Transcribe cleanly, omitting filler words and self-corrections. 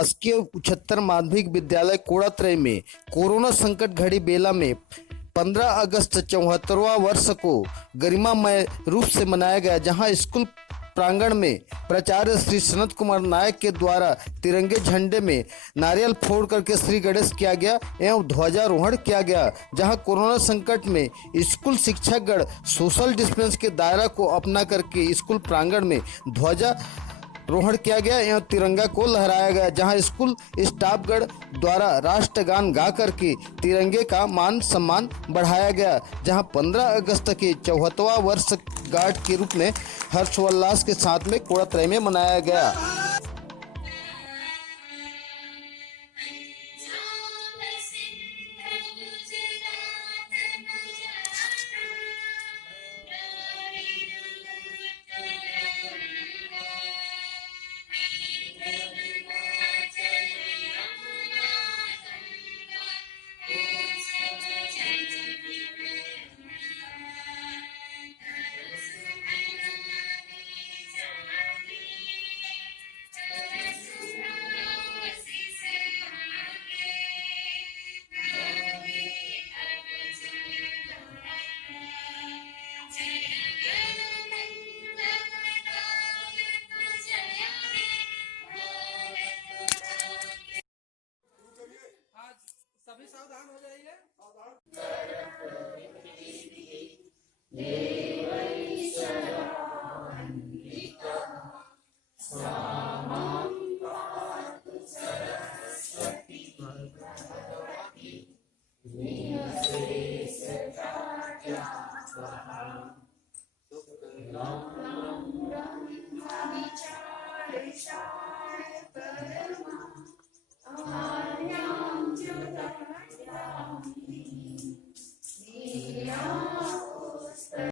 शासकीय उच्चतर माध्यमिक विद्यालय कोड़ात्रय में कोरोना संकट घड़ी बेला में 15 अगस्त 74वां वर्ष को गरिमामय रूप से मनाया गया, जहां स्कूल प्रांगण में प्राचार्य श्री सनत कुमार नायक के द्वारा तिरंगे झंडे में नारियल फोड़ करके श्री गणेश किया गया एवं ध्वजारोहण किया गया। जहां कोरोना संकट में स्कूल शिक्षकगण सोशल डिस्टेंस के दायरा को अपना करके स्कूल प्रांगण में ध्वजा रोहण किया गया एवं तिरंगा को लहराया गया। जहां स्कूल स्टाफगण द्वारा राष्ट्रगान गा करके तिरंगे का मान सम्मान बढ़ाया गया। जहां 15 अगस्त के 74वां वर्षगांठ के रूप में हर्षोल्लास के साथ में कोड़ात्रय में मनाया गया। सभी सावधान हो जाइए।